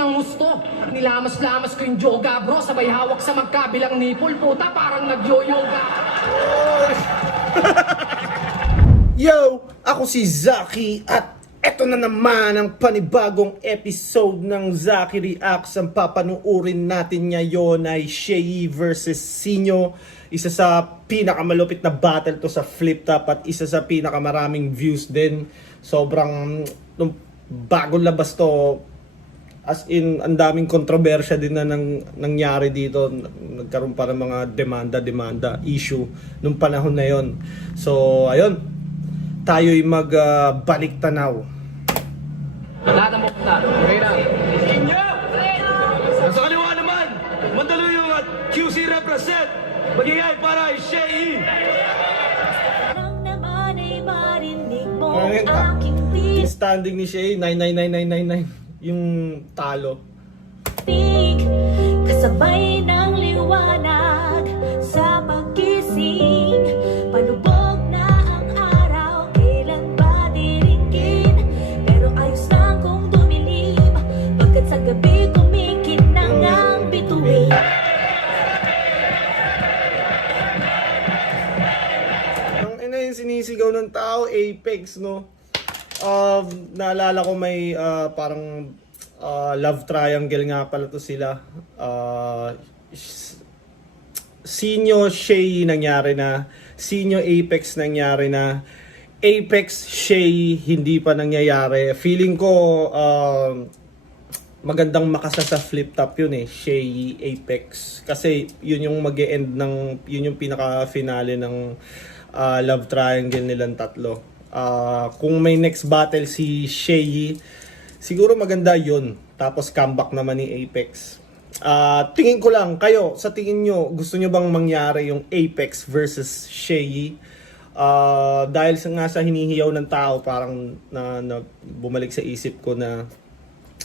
ng gusto. Nilamas-lamas ko yung yoga bro, sabay hawak sa magkabilang nipple, puta parang nag-yoga. Yo! Ako si Zaki at eto na naman ang panibagong episode ng Zaki Reacts. Ang papanuurin natin ngayon ay Shei versus Sinyo. Isa sa pinakamalupit na battle to sa flip top at isa sa pinakamaraming views din. Sobrang nung bagong labas to, as in ang daming kontrobersya din na nangyari dito. Nagkaroon pa ng mga demanda issue nung panahon na yon. So ayun, tayo'y magbalik tanaw. Lahat ng pupunta, okay na. Inyo! Nasa kaliwa naman, Mandaluyong at QC represent. Magigay para kay Shei. Lang naman ay marinig mo Ano yun? aking Yung standing ni Shea, 99999, yung talo. titig, kasabay ng liwanag sa pagkising. Palubog na ang araw, kailan ba diringgin? Pero ayos lang kung dumilim, pagkat sa gabi kumikinang ang bituin. Ang ina yung sinisigaw ng tao, Apex, no? Naalala ko may parang love triangle nga pala to sila. Sinyo Shea nangyari na, Sinyo Apex nangyari na, Apex Shea hindi pa nangyayari. Feeling ko magandang makasa sa flip top yun eh, Shea Apex, kasi yun yung mag-e-end ng, yun yung pinaka finale ng love triangle nilang tatlo. Kung may next battle si Shea, siguro maganda yun. Tapos comeback naman ni Apex. Tingin ko lang, kayo, sa tingin nyo, gusto nyo bang mangyari yung Apex versus Shea? Dahil nga sa hinihiyaw ng tao, parang na bumalik sa isip ko na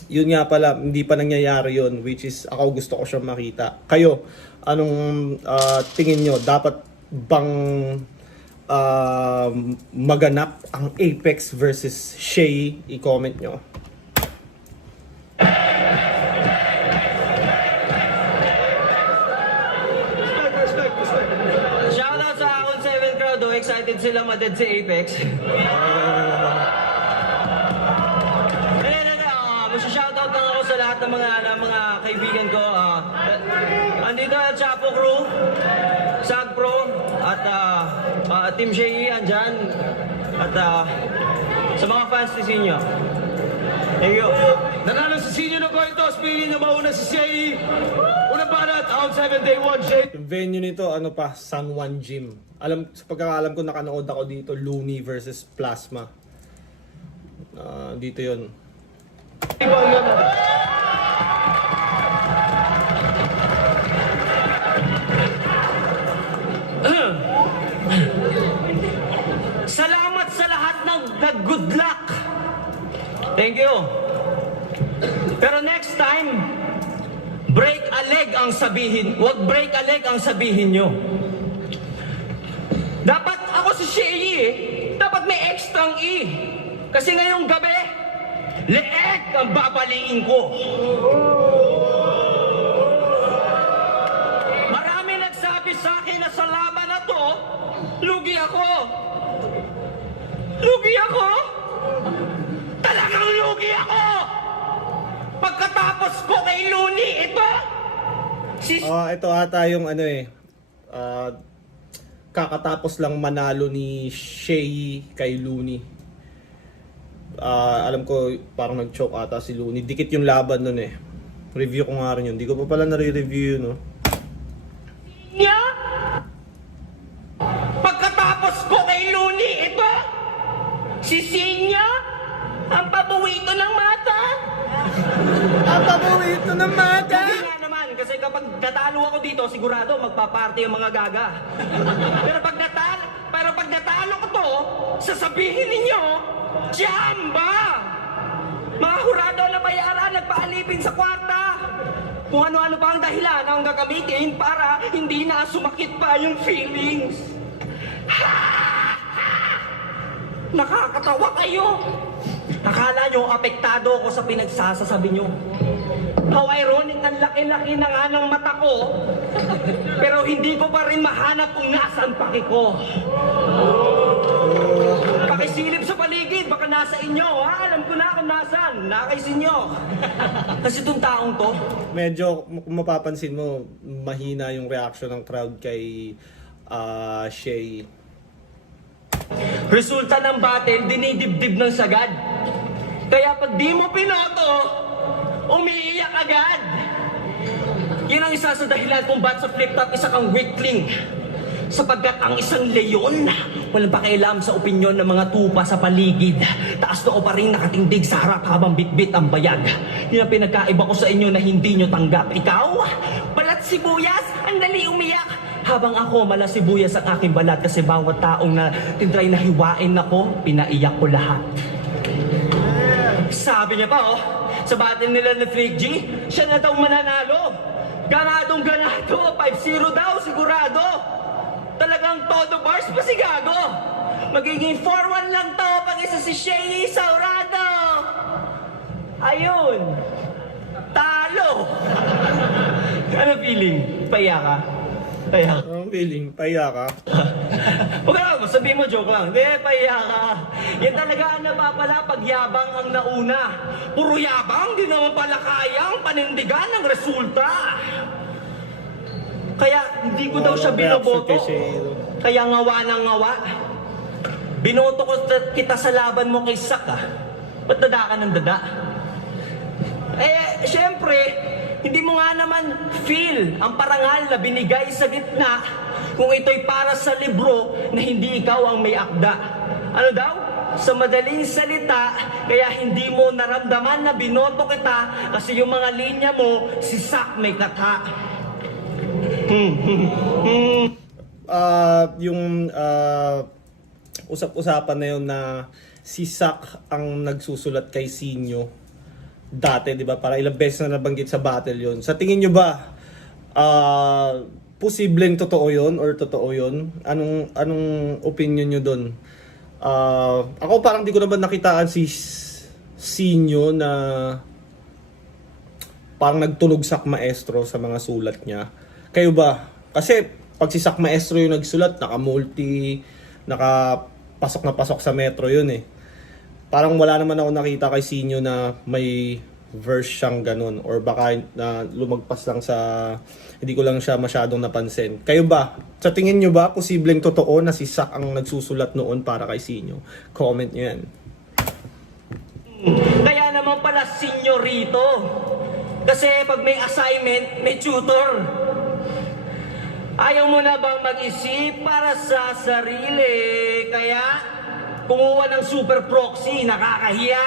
yun nga pala, hindi pa nangyayari yun, which is ako gusto ko siyang makita. Kayo, anong tingin nyo? Dapat bang maganap ang Apex versus Shea? I-comment nyo. Shoutout sa Akon 7 crowd, oh. Excited sila maded si Apex. Shoutout lang ako sa lahat ng mga kaibigan ko. Andito ang Chapo Crew, Sag Pro, at Team Shei andyan. At sa mga fans ni Sinyo. Thank you. Nanalo si Sinyo ng Coitos, pili niyo mauna si Shei. Unang banat, Akon 7 Day 1, Shei. Yung venue nito, ano pa, San Juan Gym. Sa pagkakalam ko, nakanood ako dito, Looney versus Plasma. Dito yun. Salamat sa lahat ng good luck. Thank you. Pero next time, break a leg ang sabihin. Wag break a leg ang sabihin nyo. Dapat ako si Shea eh. Dapat may extrang E. Kasi ngayong gabi, leeg ang babaliin ko. Marami nagsabi sa akin na sa laban na to, lugi ako. Lugi ako? Talagang lugi ako! Pagkatapos ko kay Looney, ito! Ito ata yung ano eh, kakatapos lang manalo ni Shea kay Looney. Alam ko parang nag-choke ata si Looney. Dikit yung laban nun eh. Review ko nga rin yun. Di ko pa pala nare-review yun, no? Niya? Pagkatapos ko kay Looney, ito! Si Sinya? Ang paborito ng mata? Ang paborito ng mata! Hindi nga naman, kasi kapag natalo ako dito, sigurado magpa-party yung mga gaga. Pero pag natalo ko to, sasabihin ninyo, Jamba! Mga hurado na bayaran, nagpaalipin sa kwarta. Kung ano-ano pa ang dahilan ang gagamitin para hindi na sumakit pa yung feelings. Nakakatawa kayo. Akala nyo apektado ako sa pinagsasasabi nyo. How ironic, ang laki-laki na nga ng mata ko, pero hindi ko pa rin mahanap kung nasaan paki ko. Pakisilip sa paligid, baka nasa inyo, ha? Alam ko na kung nasaan, nakaisinyo. Kasi itong taong to, Medyo, kung mapapansin mo, mahina yung reaction ng crowd kay Shay. resulta ng battle, dinidibdib ng sagad. Kaya pag di mo pinoto, umiiyak agad. Yan ang isa sa dahilan kung ba't sa flip top isa kang weakling. Sapagkat ang isang leyon, walang pakialam sa opinyon ng mga tupa sa paligid. Taas noo pa rin nakatindig sa harap habang bitbit ang bayag. Yun ang pinagkaiba ko sa inyo na hindi nyo tanggap. Ikaw, balat sibuyas, ang dali umiyak. Habang ako, mala sibuyas ang aking balat kasi bawat taong na tintry na hiwain ako, pinaiyak ko lahat. Sabi niya pa, sa battle nila na 3G, siya na daw mananalo. Ganadong ganado, 5-0 daw, sigurado. Talagang todo bars pa si Gago. Magiging 4-1 lang to pag isa si Shay Saurado. Ayun. Talo. Ano feeling? Paya ka? Paya ka? Ang feeling, paya ka. Huwag na, sabihin mo joke lang. Hindi, paya ka. Yan talaga ang napapala pag yabang ang nauna. Puro yabang, di naman pala kayang panindigan ng resulta. Kaya hindi ko daw siya binoboto. Kaya ngawa ng ngawa. Binoto ko kita sa laban mo kay Saka. Ba't dada ka ng dada? Siyempre, hindi mo nga naman feel ang parangal na binigay sa gitna kung ito'y para sa libro na hindi ikaw ang may akda. Ano daw? Sa madaling salita, kaya hindi mo naramdaman na binoto kita kasi yung mga linya mo, si Sak may kata. Yung usap-usapan na yun na si Sak ang nagsusulat kay Sinyo dati, di ba? Para ilang beses na nabanggit sa battle yun. Sa tingin nyo ba, posibleng totoo yun or totoo yun? Anong opinion nyo dun? Ako parang di ko naman nakitaan si Sinyo na parang nagtunog Sak Maestro sa mga sulat niya. Kayo ba? Kasi pag si Sak Maestro yung nagsulat, naka-multi, nakapasok na pasok sa metro yun eh. Parang wala naman ako nakita kay Sinyo na may verse siyang ganun. Or baka na lumagpas lang sa, hindi ko lang siya masyadong napansin. Kayo ba? Sa tingin nyo ba, posibleng totoo na si Sak ang nagsusulat noon para kay Sinyo? Comment nyo yan. Kaya naman pala senyorito. Kasi pag may assignment, may tutor. Ayaw mo na bang mag-isip para sa sarili? Kaya, kumuha ng super proxy, nakakahiya.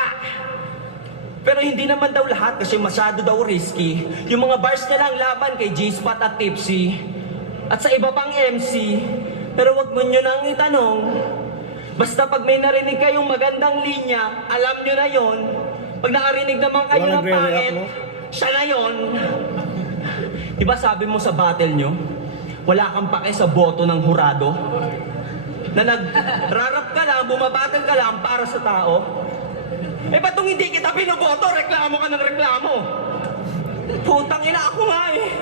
Pero hindi naman daw lahat kasi masyado daw risky. Yung mga bars niya lang laban kay G-Spot at Tipsy. At sa iba pang MC. Pero wag mo nyo nang itanong. Basta pag may narinig kayong magandang linya, alam nyo na yon. Pag nakarinig naman kayo ng pangit, siya na yon. Diba sabi mo sa battle nyo, wala kang pake sa boto ng hurado? Na nagrarap ka lang, bumabattle ka lang para sa tao? Ba't kung hindi kita binoboto, reklamo ka ng reklamo? Putang ina, ako nga eh.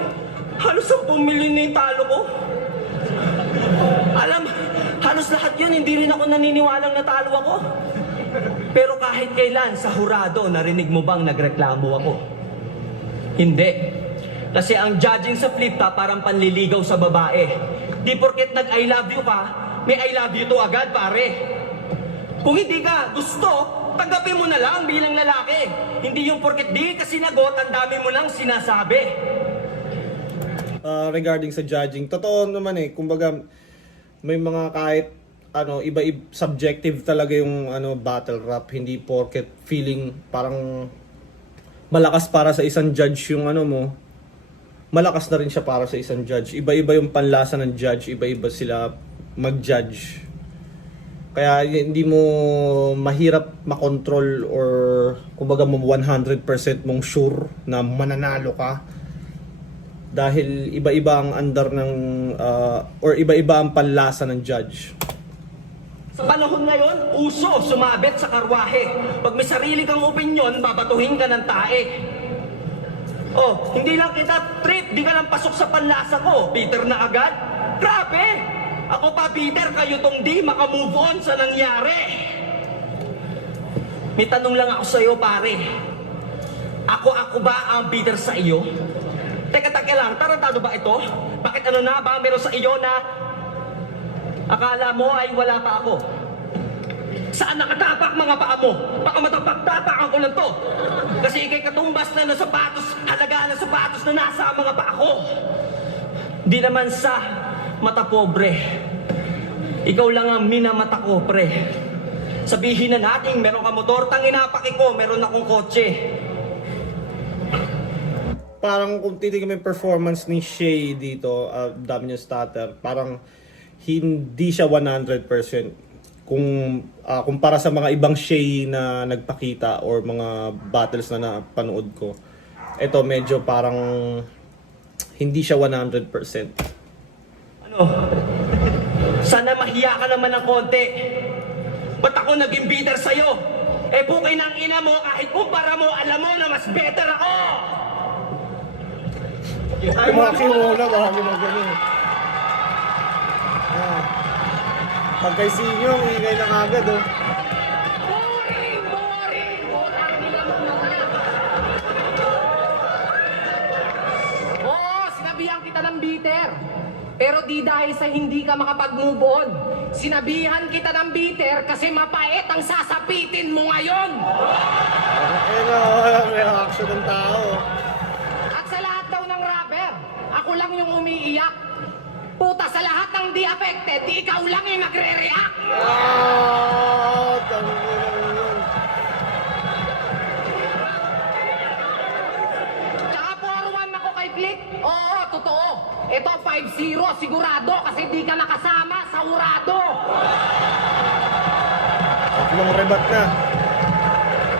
Halos 10 milyon na yung talo ko. Alam, halos lahat yun, hindi rin ako naniniwalang natalo ako. Pero kahit kailan sa hurado, narinig mo bang nagreklamo ako? Hindi. Kasi ang judging sa flip top parang panliligaw sa babae. Di porket nag-I love you ka, may I love you to agad, pare. Kung hindi ka gusto, tanggapin mo na lang bilang lalaki. Hindi yung porket di ka sinagot, ang dami mo lang sinasabi. Regarding sa judging, totoo naman eh. Kumbaga, may mga kahit iba subjective talaga yung battle rap. Hindi porket feeling parang malakas para sa isang judge yung mo. Malakas na rin siya para sa isang judge. Iba-iba yung panlasa ng judge, iba-iba sila mag-judge. Kaya hindi mo mahirap makontrol or kumbaga mo 100% mong sure na mananalo ka. Dahil iba-iba ang andar ng or iba-iba ang panlasa ng judge. Sa panahon ngayon, uso sumabit sa karwahe. Pag may sarili kang opinyon, babatuhin ka ng tae. Oh, hindi lang kita trip, di ka lang pasok sa panlasa ko. Bitter na agad? Grabe! Ako pa bitter, kayo tong di makamove on sa nangyari. May tanong lang ako sa'yo, pare. Ako ba ang bitter sa iyo? Teka lang, tarantado ba ito? Bakit ano na ba meron sa iyo na akala mo ay wala pa ako? Saan nakatapak mga paa mo? Baka matapag-tapakan ko lang to. Kasi ikay katumbas na ng sapatos, halagaan ng sapatos na nasa mga paa ko. Di naman sa mata pobre. Ikaw lang ang minamata ko, pre. Sabihin na natin, meron ka motor, tanginapaki ko, meron akong kotse. Parang kung titignan mo yung performance ni Shay dito, dami niya starter, parang hindi siya 100%. Kung kumpara sa mga ibang Shay na nagpakita or mga battles na napanood ko, ito medyo parang hindi siya 100%. Ano? Sana mahiya ka naman ng konti. Ba't ako naging bitter sa'yo? Eh bukay ng ina mo, kahit kumpara mo, alam mo na mas better ako! Kumakimula, marami mga ganun. Pagkay sinyo, ingay na agad, oh. Boring! Butang ina mo naman. Oo, sinabihan kita ng bitter. Pero di dahil sa hindi ka makapag-move on. Sinabihan kita ng bitter kasi mapait ang sasapitin mo ngayon. Walang reaction ng tao. At sa lahat daw ng rapper, ako lang yung umiiyak. Puta, sa lahat ng di affected, ikaw lang yung nagre-react. Tsaka 4-1 ako kay Flick. Oo, totoo. Ito 5-0, sigurado, kasi di ka nakasama sa urado. Tatlong rebat na.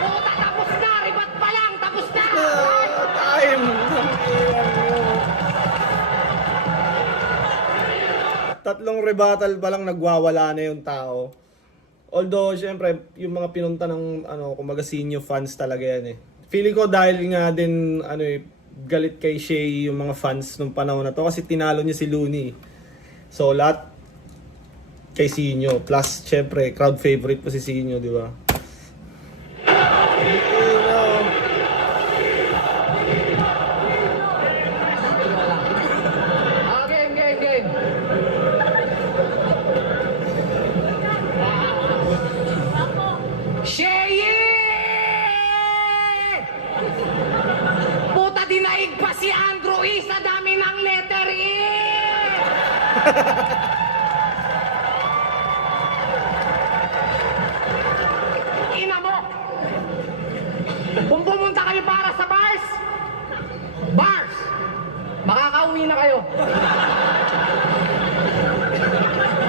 Puta, tapos na. Ribat pa lang, tapos na. Time! Tatlong rebuttal pa lang nagwawala na yung tao. Although, syempre, yung mga pinunta ng, kumbaga senior fans talaga yan eh. Feeling ko dahil nga din, galit kay Shay yung mga fans nung panahon na to kasi tinalo niya si Looney. So, lahat kay Sinyo. Plus, syempre, crowd favorite po si Sinyo, di ba? Game. Shay! Puta, dinaig pa si Andrew E. Sa dami ng letter E! Ina mo! Kung pumunta kayo para sa bars, makakauwi na kayo.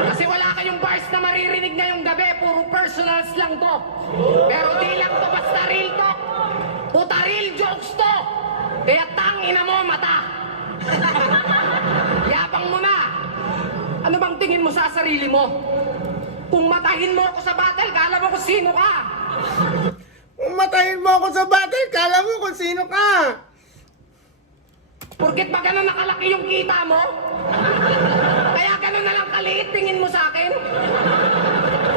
Kasi wala kayong bars na maririnig ngayong gabi, puro personals lang to. Pero di lang to basta real talk. Puta, real jokes to. Kaya tangina mo, mata. Yabang mo na. Ano bang tingin mo sa sarili mo? Kung matahin mo ako sa battle, kala mo kung sino ka. Kung matayin mo ako sa battle, kala mo kung sino ka. Porket ba ganun nakalaki yung kita mo? Kaya ganun na lang kaliit tingin mo sa akin?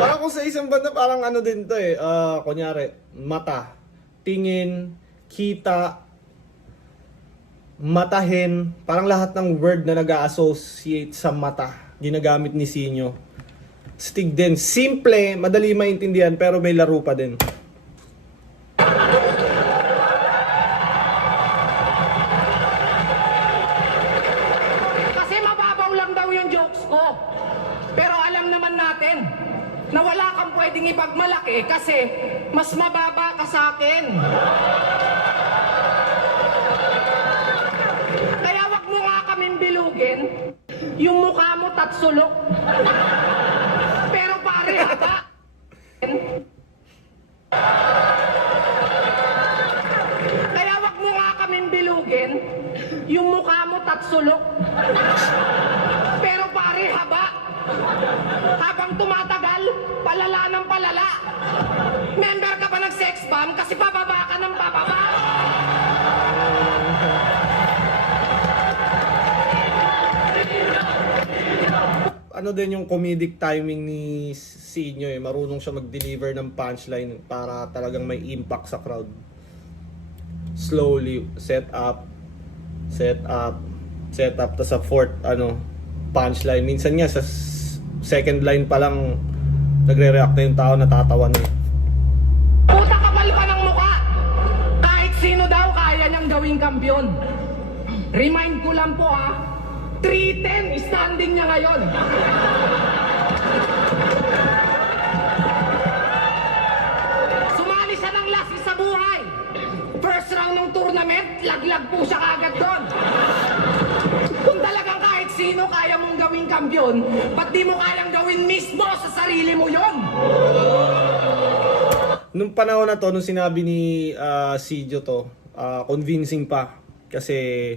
Parang kung sa isang banda, parang din to eh. Kunyari, mata, tingin, kita, matahin. Parang lahat ng word na nag-associate sa mata, ginagamit ni Sinyo. Stig din. Simple, madali maintindihan, pero may laro pa din. Kasi mababaw lang daw yung jokes ko. Pero alam naman natin na wala kang pwedeng ipagmalaki kasi mas mababa ka sa akin. Kaya wag mo nga kaming bilugin. Yung mukha mo tatsulok. Pero pare haba. Kaya wag mo nga kaming bilugin. Yung mukha mo tatsulok. Pero pare haba. Habang tumatagal, palala ng palala. Member ka pa ng sex bomb kasi pababa ka ng pababa. ano din yung comedic timing ni Sinyo eh. Marunong siya mag-deliver ng punchline para talagang may impact sa crowd. Slowly, set up, tapos sa fourth, punchline. Minsan nga sa second line pa lang nagre-react na yung tao, natatawa na eh. Puta kapal pa ng mukha! Kahit sino daw kaya niyang gawing kampiyon. Remind ko lang po 310 standing niya ngayon. Sumali siya ng last sa buhay. First round ng tournament, laglag po siya kagad doon. Kung talagang kahit sino kaya mong gawing kampiyon, ba't di mo kayang gawin mismo sa sarili mo yon? Nung panahon na to, nung sinabi ni Sijo to, convincing pa. Kasi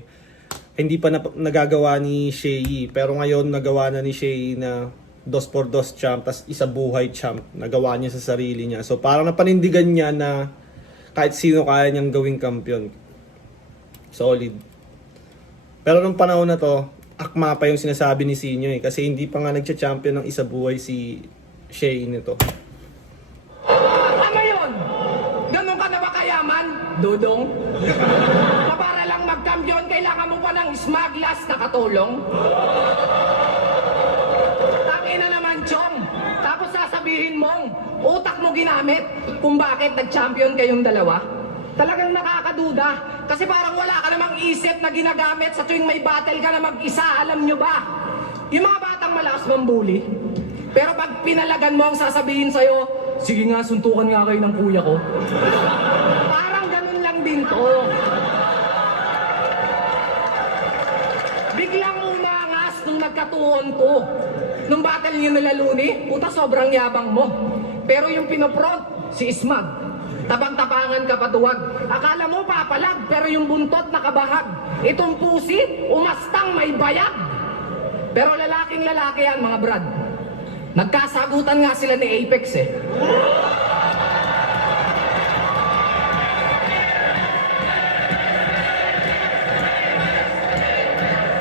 hindi pa nagagawa ni Shea. Pero ngayon, nagawa na ni Shea na 2x2 champ, tas isa buhay champ. Nagawa niya sa sarili niya. So parang napanindigan niya na kahit sino kaya niyang gawing kampiyon. Solid. Pero nung panahon na to, akma pa yung sinasabi ni Sinyo eh. Kasi hindi pa nga nagcha-champion ng isa buhay si Shea nito. Ano yun? Ganun ka na ba kayaman, Dudong? Para lang mag-kampiyon, kailangan mo pa ng smaglas na katulong? Tangina naman, Chong. Tapos sasabihin mong, utak mo ginamit kung bakit nag-champion kayong dalawa? Talagang nakakaduda. Kasi parang wala ka namang isip na ginagamit sa tuwing may battle ka na mag-isa. Alam nyo ba? Yung mga batang malakas mambuli. Pero pag pinalagan mo ang sasabihin sa'yo, sige nga, suntukan nga kayo ng kuya ko. Parang ganun lang din to. Biglang umangas nung nagkatuon to. Nung battle niyo nila Luni, puta sobrang yabang mo. Pero yung pinopront, si Ismag. Tabang-tapangan ka patuwag. Akala mo papalag, pero yung buntot nakabahag. Itong pusi, umastang may bayag. Pero lalaking lalaki yan, mga brad. Nagkasagutan nga sila ni Apex eh.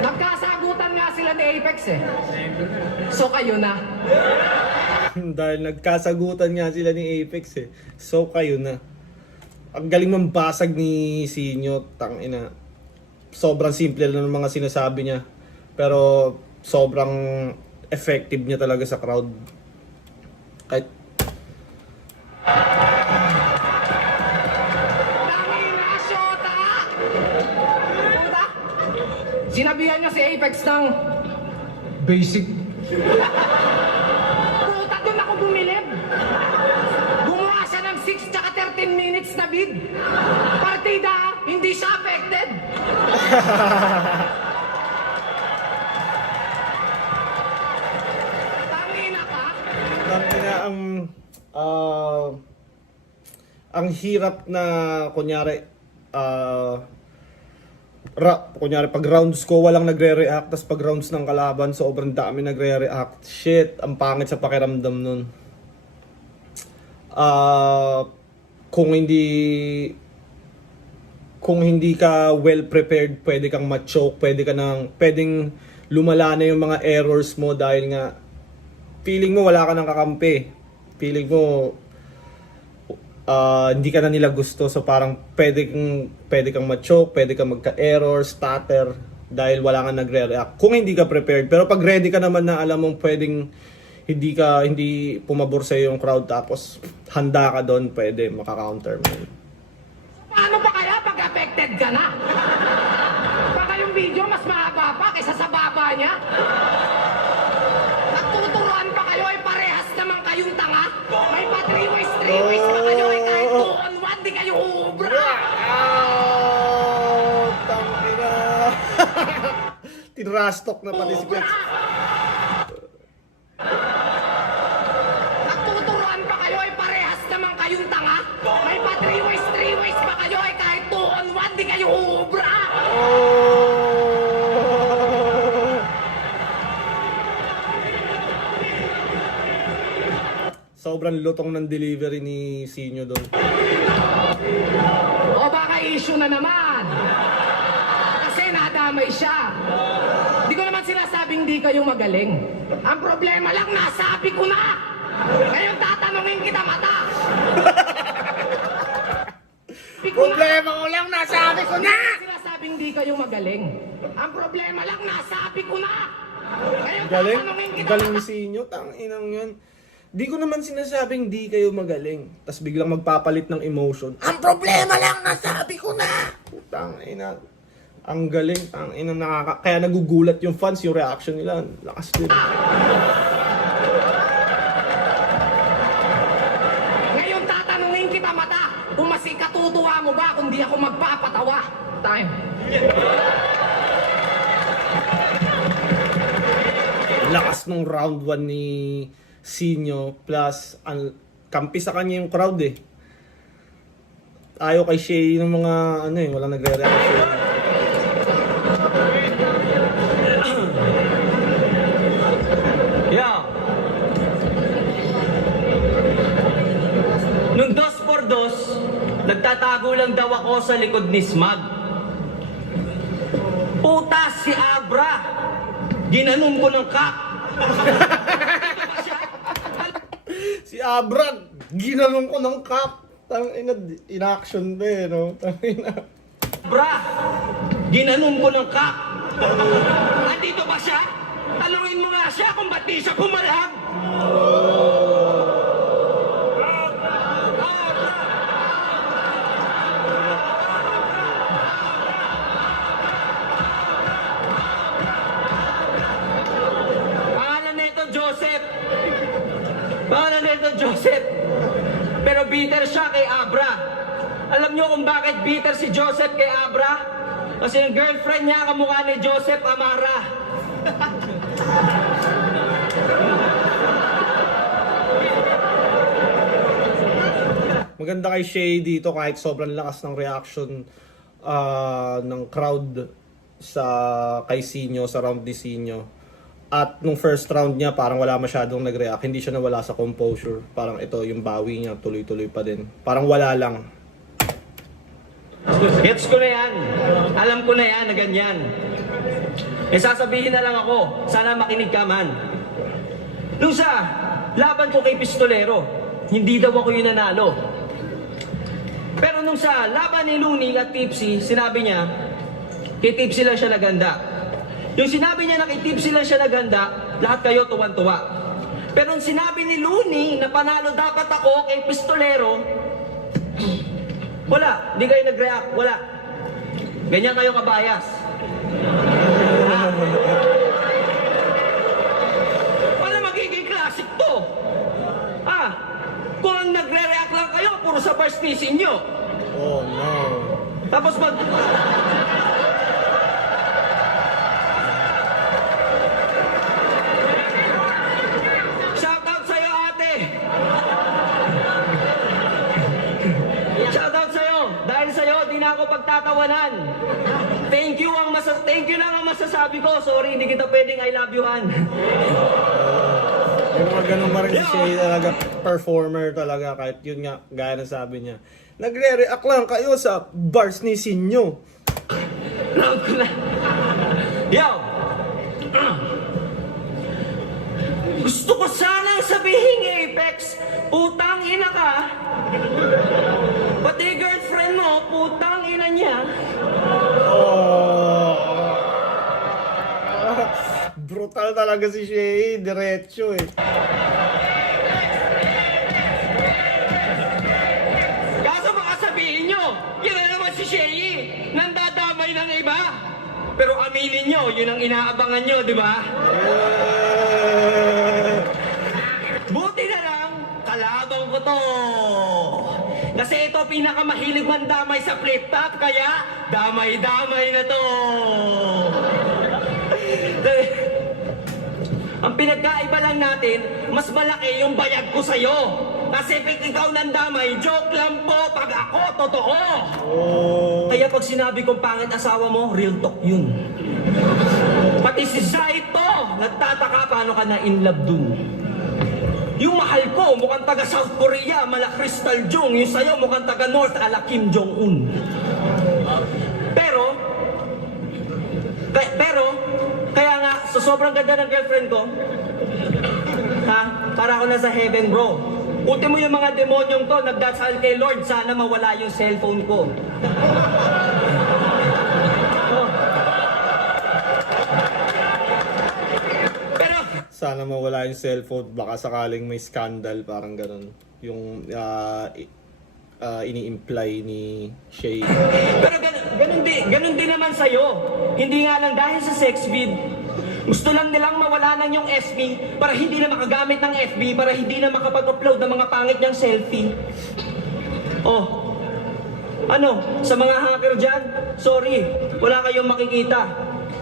Nagkasagutan nga sila ni Apex eh. So kayo na. Dahil nagkasagutan nga sila ni Apex eh. So kayo na. Ang galing mambasag ni Sinyo, tangina. Sobrang simple lang ng mga sinasabi niya. Pero sobrang effective niya talaga sa crowd. Kahit Tangina, syota! Puta! Sinabihan niya si Apex ng basic. Puta, doon ako bumilib. Gumawa siya ng 6 tsaka 13 minutes na bid. Partida, hindi siya affected. Tangina ka. tangina ang hirap na kunyari pag rounds ko walang nagre-react, tas pag rounds ng kalaban sobrang dami nagre-react. Shit, ang pangit sa pakiramdam nun. Kung hindi ka well prepared, pwede kang ma-choke, pwedeng lumala na yung mga errors mo dahil nga feeling mo wala ka ng kakampi. Feeling mo hindi ka na nila gusto, so parang pwede kang ma-choke, pwede kang magka-error, stutter dahil wala kang nagre-react. Kung hindi ka prepared, pero pag ready ka naman na alam mong pwedeng hindi pumabor sa yung crowd, tapos handa ka doon, pwede maka-counter mo. Paano pa kaya pag affected ka na? Baka yung video mas mahaba pa kaysa sa baba niya. Nagtuturuan pa kayo ay parehas naman kayong tanga. May pa 3 ways pa kayo ay kahit 2 on 1 di kayo uubra. Tangina. Tinrastok na pati si Flex. Nagtuturuan pa kayo ay parehas naman kayong tanga. May pa 3 ways pa kayo ay kahit 2 on 1 di kayo uubra. Sobrang lutong ng delivery ni Sinyo doon. O baka issue na naman. Kasi nadamay siya. Di ko naman sinasabing di kayo magaling. Ang problema lang, nasabi ko na! Ngayon tatanungin kita, mata! Problema ko lang, nasabi ko na! Sinasabing di kayo magaling. Ang problema lang, nasabi ko na! Ngayon Galing? tatanungin kita, Galing mata! si inyo, inang yan. Di ko naman sinasabing di kayo magaling. Tapos biglang magpapalit ng emotion. Ang problema lang, nasabi ko na! Putang ina. Ang galing, kaya nagugulat yung fans, yung reaction nila. Lakas din. Ngayon tatanungin kita, mata! Kung mas ikatutuwa mo ba kung di ako magpapatawa? Time. Lakas nung round 1 ni Sinyo plus kampi sa kanya yung crowd eh. Ayaw kay Shay ng mga walang nagre-reaction. Yeah. Nung 2x2, nagtatago lang daw ako sa likod ni Smag. Putas si Abra! Ginanon ko ng kak! Si Abra, ginanong ko ng cup. In-action ba eh, no? Abra! Ginanon ko ng kak! Andito ba siya? Talungin mo nga siya kung ba't di siya pumalag! Pangalan nito Joseph. Pangalan nito Joseph. Pero bitter siya kay Abra. Alam niyo kung bakit bitter si Joseph kay Abra? Kasi yung girlfriend niya kamukha ni Joseph Amara. Maganda kay Shay dito kahit sobrang lakas ng reaction ng crowd sa kay Sinyo, sa round ni Sinyo. At nung first round niya, parang wala masyadong nag-react. Hindi siya nawala sa composure. Parang ito, yung bawi niya, tuloy-tuloy pa din. Parang wala lang. Gets ko na yan. Alam ko na yan na ganyan. E sasabihin na lang ako, sana makinig ka man. Nung sa laban ko kay Pistolero, hindi daw ako yung nanalo. Pero nung sa laban ni Looney at Tipsy, sinabi niya, kay Tipsy lang siya naganda. Yung sinabi niya na kay Tipsy lang siya naganda, lahat kayo tuwan-tuwa. Pero nung sinabi ni Looney na panalo dapat ako kay Pistolero, wala, hindi kayo nag-react, wala. Ganyan kayo kabayas. Paano magiging classic to? Kung ang nagre-react lang kayo, puro sa first nisin nyo. Oh no. Tapos Shoutout sa'yo, ate! Shoutout sa'yo! Dahil sa'yo, di na ako pagtatawanan. Thank you lang ang masasabi ko. Sorry, hindi kita pwedeng I love you-han. Yung mga ganun pa rin si Shay talaga, performer talaga. Kahit yun nga, gaya na sabi niya. Nagre-react lang kayo sa bars ni Sinyo. Round ko na. Yo! Gusto ko sanang sabihin, Apex, putang ina ka. Pati girlfriend mo, putang ina niya. Oh. Brutal talaga si Shay, diretso eh. Kaso baka sabihin nyo, yun na naman si Shay, nandadamay ng iba. Pero aminin nyo, yun ang inaabangan nyo, di ba? Buti na lang, kalabang ko to. Kasi ito pinakamahilig mandamay sa flip-top, kaya damay-damay na to. Ang pinagkaiba lang natin, mas malaki yung bayag ko sa'yo. Kasi pag ikaw nandamay, joke lang po. Pag ako, totoo. Oh. Kaya pag sinabi kong pangit asawa mo, real talk yun. Pati si Zaito, nagtataka paano ka na in love dun. Yung mahal ko, mukhang taga South Korea, mala Crystal Jong. Yung sa'yo, mukhang taga North, ala Kim Jong-un. Pero, kaya sobrang ganda ng girlfriend ko, ha? Para ako nasa heaven, bro. Ultimo yung mga demonyong to, nagdasal kay Lord, sana mawala yung cellphone ko. Oh. Pero, Sana mawala yung cellphone, baka sakaling may scandal, parang ganun. Yung ini-imply ni Shay. pero ganun din naman sa'yo. Hindi nga lang dahil sa sex vid, gusto lang nilang mawala ng yung FB para hindi na makagamit ng FB, para hindi na makapag-upload ng mga pangit niyang selfie. Oh, ano, sa mga hacker dyan, sorry, wala kayong makikita.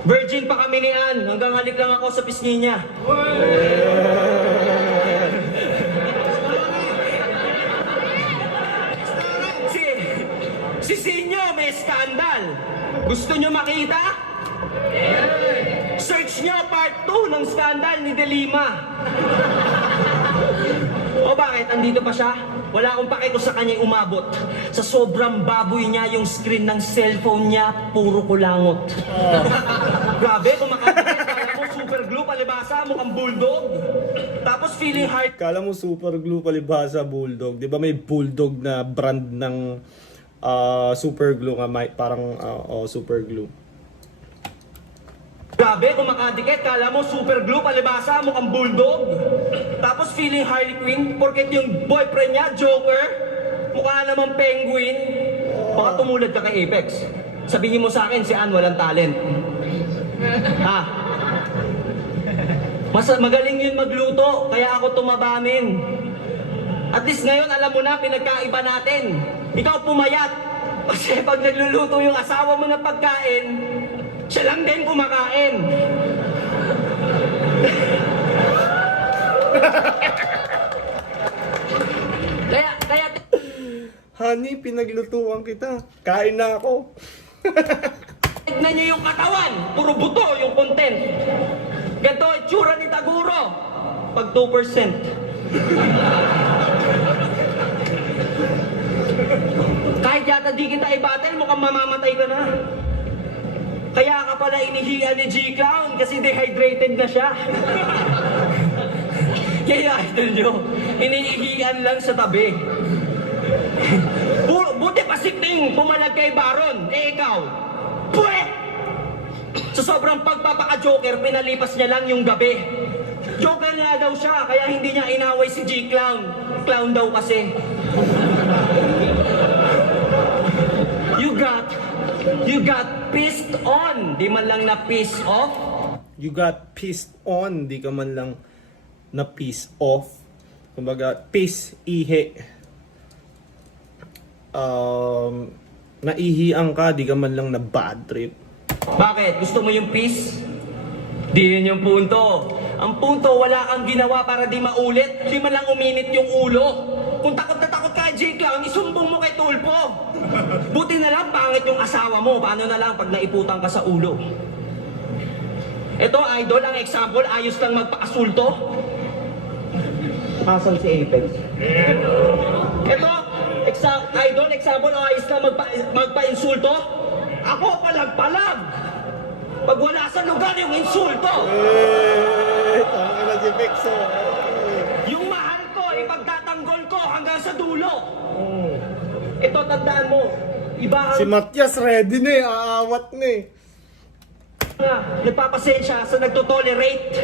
Virgin pa kami ni Ann, hanggang halik lang ako sa pisngi niya. Si Sinyo may skandal. Gusto nyo makita? Search nyo part 2 ng skandal ni De Lima. O bakit? Andito pa siya? Wala akong pake kung sa kanya umabot. Sa sobrang baboy niya yung screen ng cellphone niya, puro kulangot. Grabe, kumakapit. Kala mo super glue, palibasa, mukhang bulldog. Tapos feeling heart. Kala mo super glue palibhasa bulldog. 'Di ba may bulldog na brand ng super glue nga parang super glue. Grabe, kumakadikit, kala mo super glue, palibasa, mukhang bulldog. Tapos feeling Harley Quinn, porket yung boyfriend niya, Joker, mukha namang penguin. Baka tumulad ka kay Apex. Sabihin mo sa akin, si Ann walang talent. Ha? Magaling yun magluto, kaya ako tumabamin. At least ngayon, alam mo na, pinagkaiba natin. Ikaw pumayat. Kasi pag nagluluto yung asawa mo ng pagkain, siya lang din kumakain. kaya Honey, pinaglutuan kita. Kain na ako. tignan niyo yung katawan. Puro buto yung content. Ganito itsura ni Taguro. Pag 2%. Kahit yata di kita i-battle, mukhang mamamatay ka na. Kaya ka pala inihian ni G-Clown kasi dehydrated na siya. Kaya idol nyo, inihian lang sa tabi. Buti pa sikting pumalag kay Baron, eh ikaw, puwet! Sa sobrang pagpapaka-joker, pinalipas niya lang yung gabi. Joker nga daw siya, kaya hindi niya inaway si G-Clown. Clown daw kasi. You got pissed on. Di man lang na piss off. You got pissed on, di ka man lang na piss off. Kumbaga, piss, ihi. Naihiang ka, di ka man lang na bad trip. Bakit? Gusto mo yung peace? Di yun yung punto. Ang punto, wala kang ginawa para di maulit. Di man lang uminit yung ulo. Kung takot na takot ka, J-Clown, isumbong mo kay Tulpo. Buti na lang, pangit yung asawa mo. Paano na lang pag naiputang ka sa ulo? Ito, idol, ang example, ayos lang magpakasulto. Hasan si Apex. Ito, idol, example, ayos lang magpa-insulto. Ako, palag-palag. Pag wala sa lugar yung insulto. Tangin na si Pexo. Yung mahal ko, ipagtatanggol ko hanggang sa dulo. Ito, tandaan mo. Iba Si ang Matias ready na eh, aawat na eh. nagpapasensya sa nagtotolerate.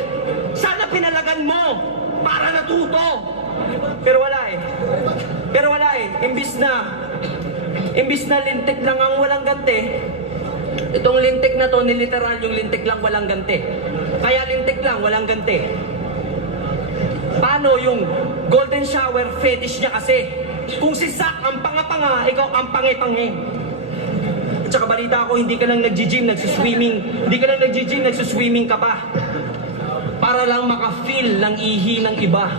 Sana pinalagan mo para natuto. Pero wala eh. Imbis na lintik lang ang walang ganti, itong lintik na to, niliteral yung lintik lang walang ganti. Kaya lintik lang, walang ganti. Paano yung golden shower fetish niya kasi? Kung si Zack ang panga-panga, ikaw ang pangi-pangi. At saka balita ko, hindi ka lang nag-gym, nagsuswimming. Hindi ka lang nag-gym, nagsuswimming ka pa. Para lang maka-feel ng ihi ng iba.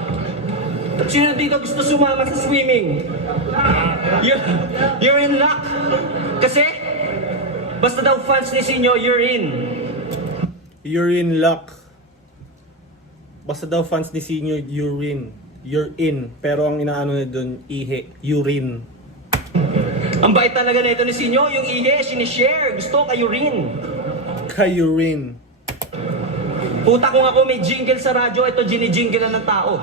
Sino dito gusto sumama sa swimming? You're in luck. Kasi, basta daw fans ni Sinyo, you're in. You're in luck. Basta daw fans ni Senior, you're in. Pero ang inaano na doon, ihe, urine. Ang bait talaga na ito ni Sinyo, yung ihi, sinishare. Gusto kayo rin. Kayurin. Puta kung ako may jingle sa radyo, ito jingle na ng tao.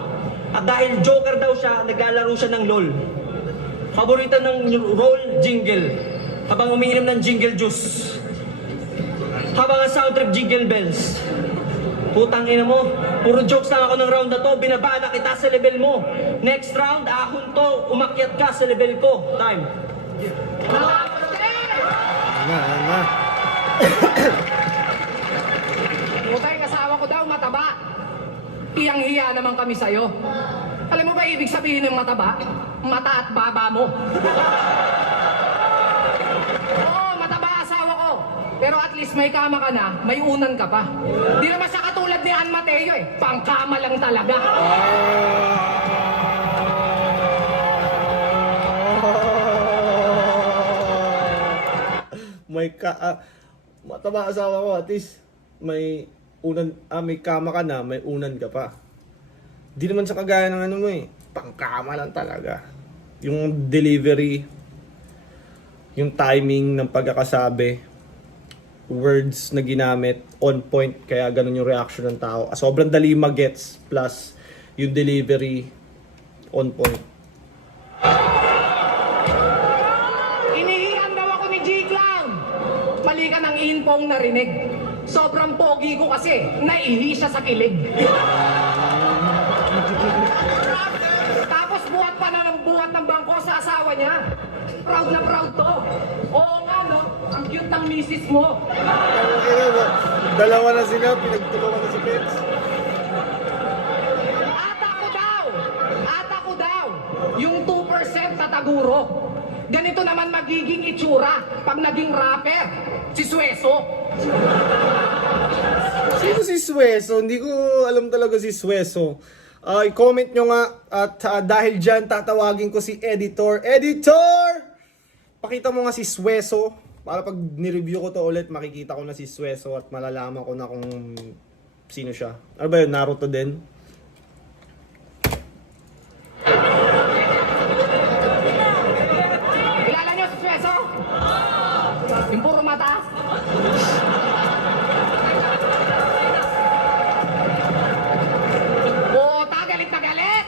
At dahil joker daw siya, naglalaro siya ng LOL. Paborito ng roll, jingle. Habang umiinom ng jingle juice. Habang ang sound trip, jingle bells. Putang ina mo, puro jokes lang ako ng round na to, binaba na kita sa level mo. Next round, ahon to, umakyat ka sa level ko. Time. Na. Putay, kasawa ko daw, mataba. Iyang-hiya naman kami sa'yo. Alam mo ba ibig sabihin ng mataba? Mata at baba mo. Oo, mataba asawa ko. Pero at least may kama ka na, may unan ka pa. Di naman siya katulad ni Ann Mateo eh. Pangkama lang talaga. Mataba asawa ko, at least may may kama ka na, may unan ka pa. Di naman sa kagaya ng ano mo eh, pangkama lang talaga. Yung delivery, yung timing ng pagkakasabi, words na ginamit, on point, kaya ganun yung reaction ng tao. Sobrang dali magets, plus yung delivery, on point. Inihiyan daw ako ni G-Clown. Mali ka ng infong narinig. Sobrang pogi ko kasi, naihi siya sa kilig. Tapos buhat pa na ng buhat ng bangko sa asawa niya. Proud na proud to. Oo nga no, ang cute ng misis mo. Dalawa na sila, pinagtulungan na si Pets. Ata ko daw, yung 2% tataguro. Ganito naman magiging itsura pag naging rapper, si Sueso. Sino si Sueso? Hindi ko alam talaga si Sueso. I-comment nyo nga at dahil dyan tatawagin ko si Editor. Editor! Pakita mo nga si Sueso para pag nireview ko to ulit makikita ko na si Sueso at malalaman ko na kung sino siya. Ano ba yun? Naruto din? Kilala niyo si Sueso? Yung puro mata? Puta, galit na galit!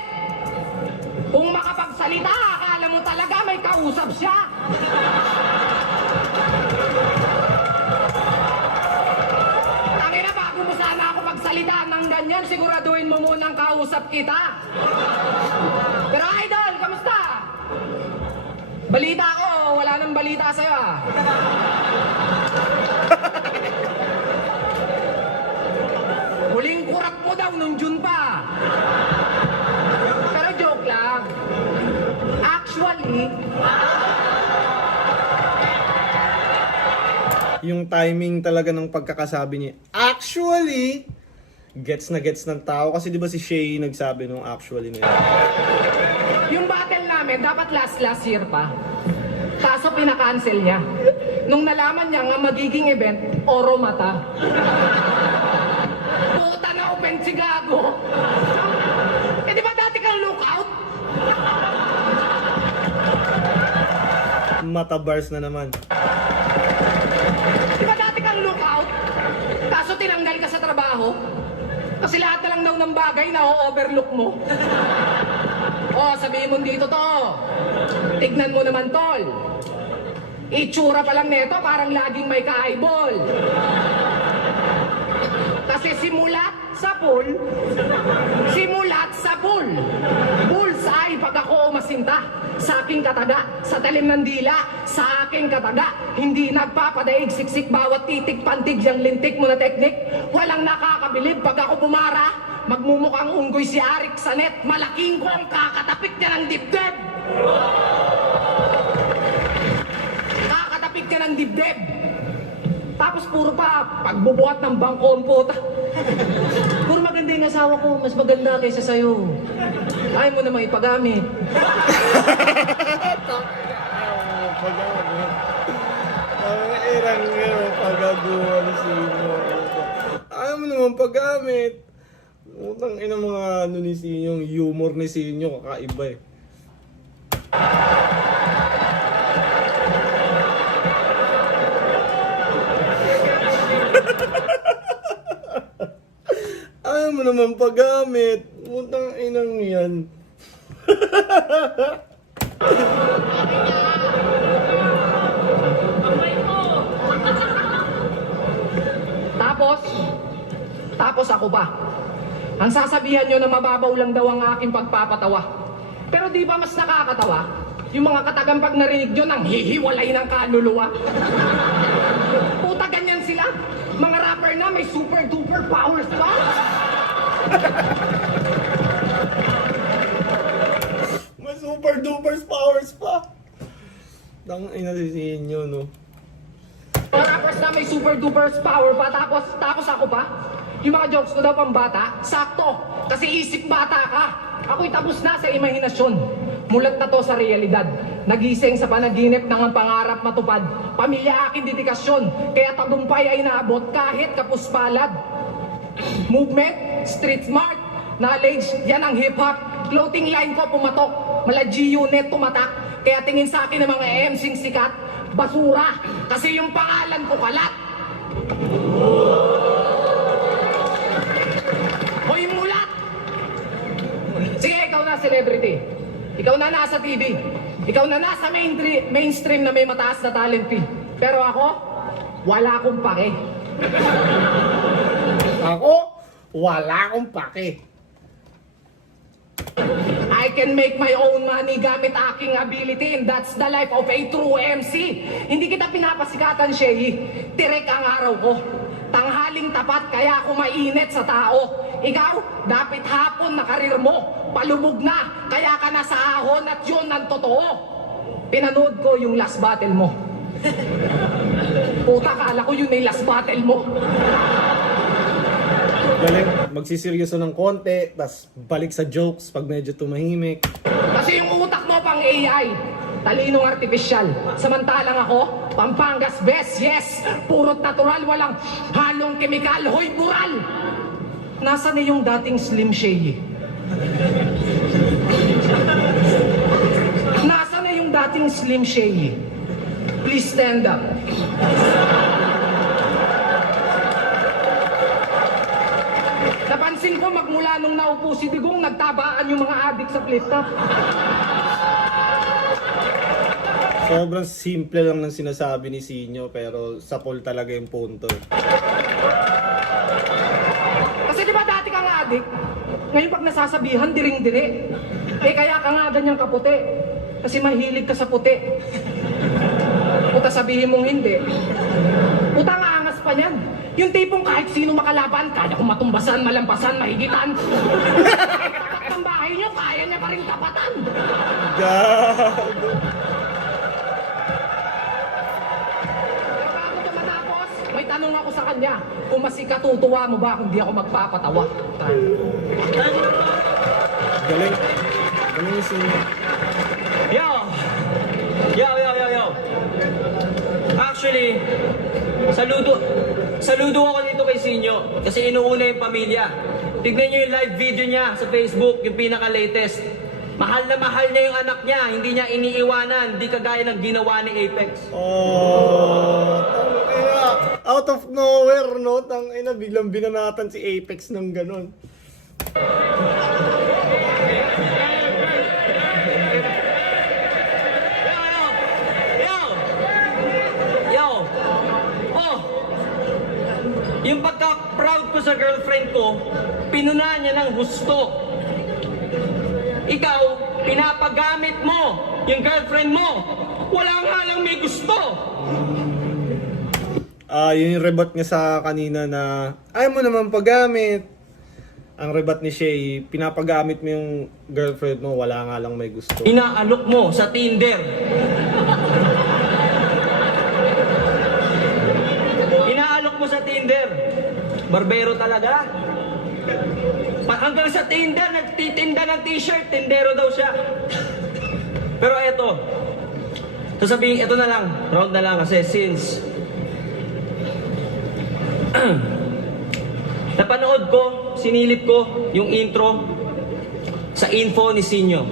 Kung makapagsalita, akala mo talaga may kausap siya. Tangina, bago mo sana ako magsalita ng ganyan, siguraduhin mo munang kausap kita. Pero idol, kamusta? Balita ko, wala nang balita sa'yo ah. Huling kurak mo daw nung June pa. Pero joke lang. Actually, Yung timing talaga ng pagkakasabi niya. Actually, gets na gets ng tao. Kasi di ba si Shay nagsabi nung actually na yun. yung battle namin dapat last year pa. Kaso pinakancel niya. Nung nalaman niya nga magiging event, Oro Mata. Puta na open si Gago. Eh di ba dati kang lookout? Mata bars na naman. Di ba dati kang lookout? Kaso tinanggal ka sa trabaho? Kasi lahat na lang daw ng bagay na overlook mo. Oh, sabihin mo dito to. Tignan mo naman, tol. Itsura pa lang neto, parang laging may ka-eyeball. Kasi simulat sa pool, bullseye pag ako umasinta. Sa aking kataga, sa talim ng dila, sa aking kataga, hindi nagpapadaig, siksik bawat titik, pantig yung lintik mo na teknik. Walang nakakabilib pag ako bumara, magmumukhang unggoy si Arik sa net, malaking ko ang kakatapik niya ng dibdib. Kakatapik niya ng dibdib. Tapos puro pa pagbubuhat ng bangko ang puta. Puro maganda yung asawa ko, mas maganda kaysa sa'yo. Ayaw mo namang ipagamit. Ayaw mo naman paggamit. Utang ina mga ano ni Sinyo, yung humor ni Sinyo, kakaiba eh. naman paggamit. Putang inang yan. Tapos ako pa. Ang sasabihan nyo na mababaw lang daw ang aking pagpapatawa. Pero di ba mas nakakatawa? Yung mga katagang pag narinig nyo nang hihiwalay ng kaluluwa. Puta, ganyan sila. Mga rapper na may super duper powers pa. May super duper powers pa. Tang inasisihin nyo, no? Mga rappers na may super duper power pa. Tapos ako pa. Yung mga jokes ko daw pang bata, sakto. Kasi isip bata ka. Ako'y tapos na sa imahinasyon. Mulat na to sa realidad. Nagising sa panaginip ng ang pangarap matupad. Pamilya aking dedikasyon. Kaya tagumpay ay naabot kahit kapuspalad. Movement, street smart, knowledge, yan ang hip-hop. Clothing line ko pumatok. Mala G-Unit tumatak. Kaya tingin sa akin ng mga MC'ng sikat, basura. Kasi yung pangalan ko kalat. Hoy, mulat! Sige, ikaw na celebrity. Ikaw na nasa TV. Ikaw na nasa mainstream na may mataas na talent fee. Pero ako, wala akong pake. Ako, wala akong pake. I can make my own money gamit aking ability, and that's the life of a true MC. Hindi kita pinapasikatan, Shay. Tirek ang araw ko. Tanghaling tapat kaya ako mainit sa tao. Ikaw, dapat hapon na karir mo. Palubog na, kaya ka na sa ahon at yun ang totoo. Pinanood ko yung last battle mo. Puta, kala ko yun yung last battle mo. Galing, magsiseryoso ng konti, tas balik sa jokes pag medyo tumahimik. Kasi yung utak mo pang AI, talinong artificial. Samantalang ako, Pampangas best, yes. Purot natural, walang halong kemikal. Hoy, bural! Nasaan na yung dating Slim Shady? Nasaan na yung dating Slim Shady? Please stand up. Napansin ko magmula nung naupo si Digong, nagtabaan yung mga adik sa flip top. Sobrang simple lang ng sinasabi ni Sinyo, pero sapol talaga yung punto. Kasi di ba dati kang adik? Ngayon pag nasasabihan, diring-dire. Eh kaya ka nga ganyang kaputi. Kasi mahilig ka sa puti. Puta, sabihin mong hindi. Puta, nga angas pa niyan. Yung tipong kahit sino makalaban, kaya kong matumbasan, malampasan, mahigitan. Ang bahay niyo, kaya niya pa rin tapatan. Gago. Pero bago ito matapos, may tanong ako sa kanya. Kung mas ikatutuwa mo ba kung di ako magpapatawa? Galing. Galing yung Sinyo. Yo! Actually, saludo ako dito kay Sinyo kasi inuuna yung pamilya. Tignan nyo yung live video niya sa Facebook, yung pinaka-latest. Mahal na mahal niya yung anak niya, hindi niya iniiwanan, hindi kagaya ng ginawa ni Apex. Oh, tangina. Out of nowhere, no? Tangina, biglang binanatan si Apex ng ganon. Yung pagka-proud ko sa girlfriend ko, pinuna niya ng gusto. Ikaw, pinapagamit mo yung girlfriend mo. Wala nga lang may gusto. Yun yung rebut niya sa kanina na ayaw mo naman paggamit. Ang rebut ni Shay, pinapagamit mo yung girlfriend mo, wala nga lang may gusto. Inaalok mo sa Tinder. Inaalok mo sa Tinder. Barbero talaga. Hanggang sa Tinder, nagtitinda ng t-shirt, tindero daw siya. Pero eto, sasabihin, eto na lang, round na lang kasi since napanood ko, sinilip ko yung intro sa info ni Sinyo.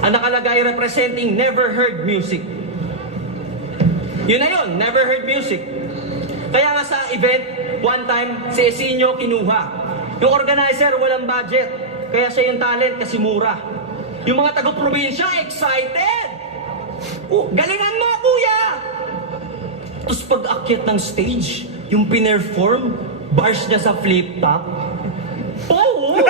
Ang nakalagay representing Never Heard Music. Yun na yun, Never Heard Music. Kaya nga sa event, one time, si Esinio kinuha. Yung organizer, walang budget. Kaya siya yung talent kasi mura. Yung mga taga-probinsya, excited! Oh, galingan mo, kuya! Tapos pag-akyat ng stage, yung pinerform, bars niya sa flip-top. Oo!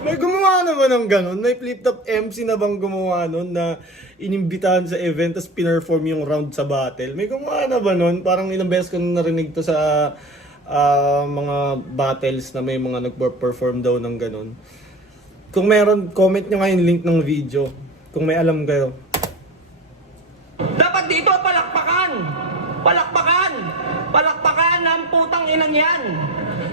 May gumawa na ba ng ganun? May flip-top MC na bang gumawa nun na inimbitahan sa event tapos pinerform yung round sa battle? May gumawa na ba nun? Parang ilang beses ko na narinig to sa mga battles na may mga nag-perform daw ng ganun. Kung meron, comment nyo nga yung link ng video. Kung may alam kayo. Dapat dito, palakpakan! Palakpakan! Palakpakan ang putang inang yan!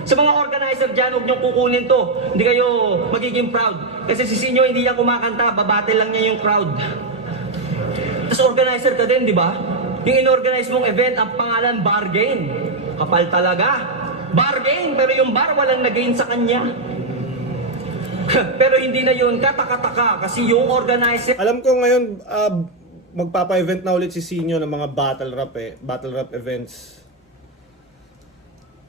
Sa mga organizer dyan, huwag niyong kukunin to. Hindi kayo magiging proud. Kasi si Sinyo hindi niya kumakanta, babattle lang niya yung crowd. Tapos organizer ka din, di ba? Yung inorganize mong event, ang pangalan Bargain. Kapal talaga. Bargain, pero yung bar walang nagain sa kanya. Pero hindi na yun, kataka-taka. Kasi yung organizer... Alam ko ngayon, magpapa-event na ulit si Sinyo ng mga battle rap battle rap events.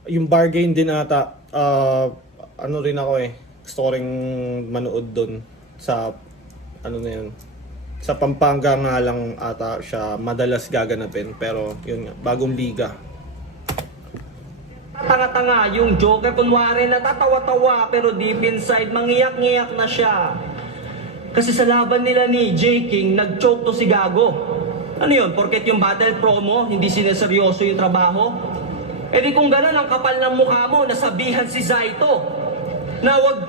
Yung bargain din ata, ano rin ako gusto ko ring manood doon sa, ano na yun, sa Pampanga nga lang ata siya madalas gaganapin, pero yun nga, bagong liga. Tanga-tanga yung Joker, kunwari natatawa-tawa pero deep inside mangiyak-ngiyak na siya. Kasi sa laban nila ni J. King, nag-choke to si Gago. Ano yun? Porket yung battle promo, hindi sineseryoso yung trabaho? E di kung gano'n ang kapal ng mukha mo, nasabihan si Zaito na wag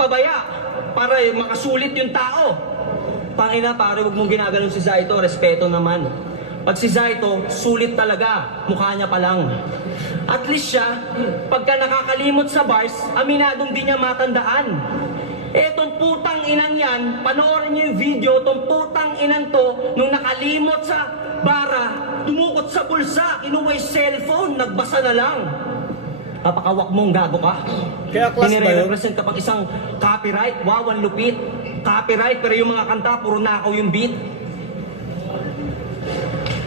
pabaya para makasulit yung tao. Pangina, pare, wag mong ginaganon si Zaito, respeto naman. Pag si Zaito, sulit talaga, mukha niya pa lang. At least siya, pagka nakakalimot sa bars, aminadong di niya matandaan. Etong putang inang yan, panoorin niyo yung video, tong putang inang to, nung nakalimot sa bara, dumukot sa bulsa, kinuha yung cellphone, nagbasa na lang. Napakawak mong gago ka. Kaya class ba yun? Pinire-represent ka pang isang copyright, wow, ang lupit. Copyright, pero yung mga kanta, puro nakaw yung beat.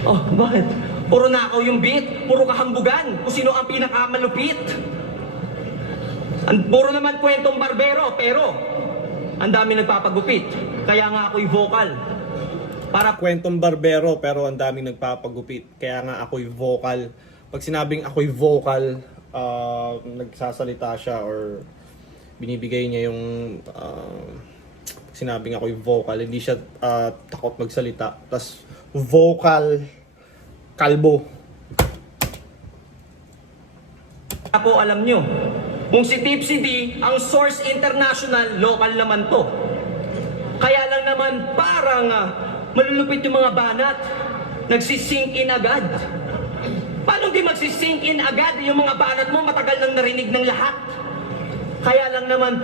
Oh, bakit? Puro nakaw yung beat, puro kahambugan, kung sino ang pinakamalupit. Puro naman kwentong barbero, pero ang dami nagpapagupit. Kaya nga ako'y vocal. Para Kwentong barbero pero ang daming nagpapagupit. Kaya nga ako'y vocal. Pag sinabing ako'y vocal, nagsasalita siya or binibigay niya yung sinabing ako'y vocal, hindi siya takot magsalita. Tapos vocal, kalbo. ako alam nyo, kung si Tipsy D, ang source international, local naman to. Kaya lang naman parang malulupit yung mga banat. Nagsisink in agad. Paano di magsisink in agad? Yung mga banat mo matagal nang narinig ng lahat. Kaya lang naman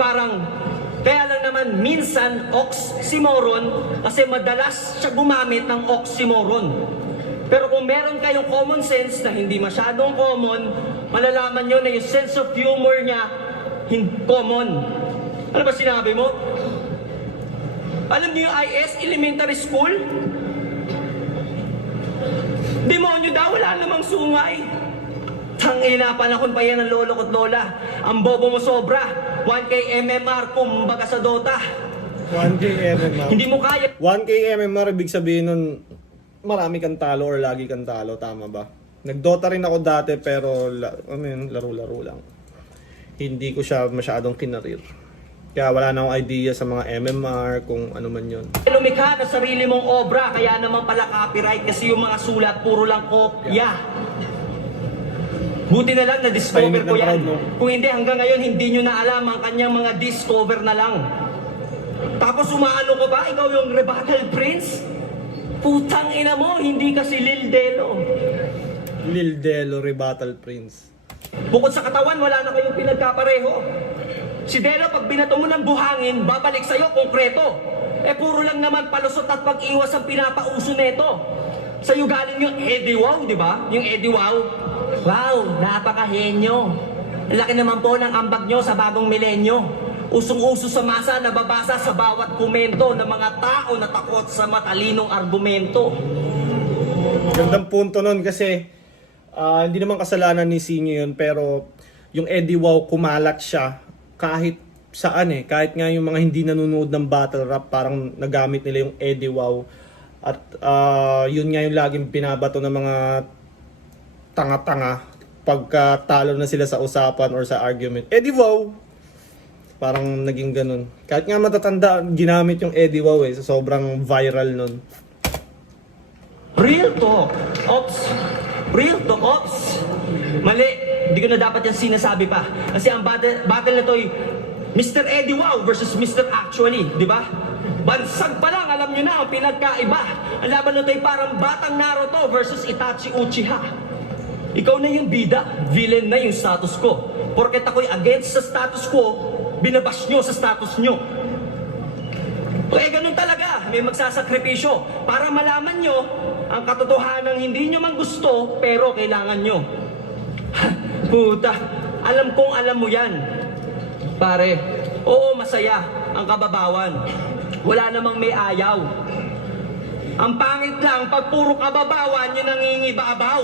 minsan oxymoron kasi madalas siya gumamit ng oxymoron. Pero kung meron kayong common sense na hindi masyadong common, malalaman nyo na yung sense of humor niya common. Ano ba sinabi mo? Alam niyo yung IS, elementary school? Demonyo daw, wala namang sungay. Tangina, panahon pa yan ng lolo ko't lola. Ang bobo mo sobra. 1K MMR, kumbaga sa Dota. 1K MMR. Hindi mo kaya. 1K MMR, ibig sabihin nun, marami kang talo or lagi kang talo, tama ba? Nag-Dota rin ako dati pero laro-laro lang. Hindi ko siya masyadong kinarir. Kaya wala na akong idea sa mga MMR, kung ano man yun. Lumikha na sarili mong obra, kaya naman pala copyright kasi yung mga sulat puro lang kopya. Buti na lang na-discover Tahimik ko ng yan. crowd, no? Kung hindi, hanggang ngayon hindi nyo na alam ang kanyang mga discover na lang. Tapos umaano ko ba? Ikaw yung Rebuttal Prince? Putang ina mo, hindi kasi Lil Delo. Lil Delo, Rebuttal Prince. Bukod sa katawan, wala na kayong pinagkapareho. Si Delo, pag binato mo ng buhangin, babalik sa'yo konkreto. Puro lang naman palusot at pag-iwas ang pinapauso neto. Sa'yo galing yung Eddie Wow, di ba? Yung Eddie Wow. Wow, napakahenyo. Ang laki naman po ng ambag nyo sa bagong milenyo. Usong-uso sa masa, nababasa sa bawat komento ng mga tao na takot sa matalinong argumento. Gandang punto nun kasi Hindi naman kasalanan ni Sinyo yun, pero yung Eddie Wow kumalat siya kahit saan kahit nga yung mga hindi nanonood ng battle rap, parang nagamit nila yung Eddie Wow. At yun nga yung laging pinabato ng mga tanga-tanga pagka talo na sila sa usapan or sa argument. Eddie Wow! Parang naging ganun. Kahit nga matatanda, ginamit yung Eddie Wow so sobrang viral nun. Real talk. Ops. Real talk, ops. Mali. Hindi ko na dapat yan sinasabi pa. Kasi ang battle na to ay Mr. Eddie Wow versus Mr. Actually. Di ba? Bansag pa lang, alam nyo na ang pinagkaiba. Ang laban na to ay parang batang Naruto versus Itachi Uchiha. Ikaw na yung bida. Villain na yung status quo. Porket ako'y against sa status quo, binabash nyo sa status nyo. Eh, ganun talaga. May magsasakripisyo para malaman nyo ang katotohanan hindi nyo man gusto, pero kailangan nyo. Puta, alam kong alam mo yan. Pare, oo, masaya ang kababawan. Wala namang may ayaw. Ang pangit lang, pag puro kababawan, yun nangingibabaw.